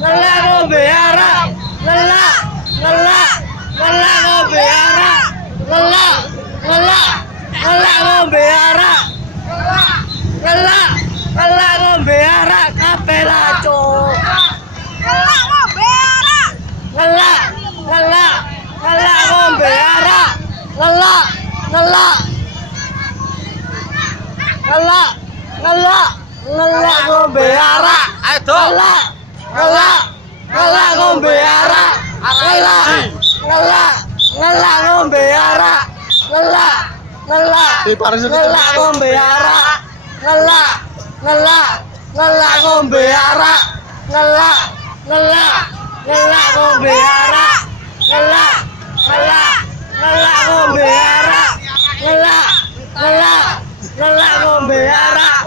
ngelak ngombe arak, ngelak, ngelak, ngelak ngombe arak, ngelak, ngelak, ngelak ngombe arak, ngelak, ngelak ngombe arak, kabeh laco. Ngelak ngombe arak. Ngelak, ngelak, ngelak ngombe arak, ngelak, ngelak, ngelak, ngelak, ngelak ngombe arak. Ayo dong. Ngelak, ngelak, ngelak ngombe arak, ngelak, ngelak, ngelak ngombe arak, ngelak, ngelak, ngelak ngombe arak, ngelak, ngelak, ngelak ngombe arak, ngelak, ngelak, ngelak ngombe arak, ngelak, ngelak, ngelak ngombe arak, ngelak, ngelak, ngelak ngombe arak.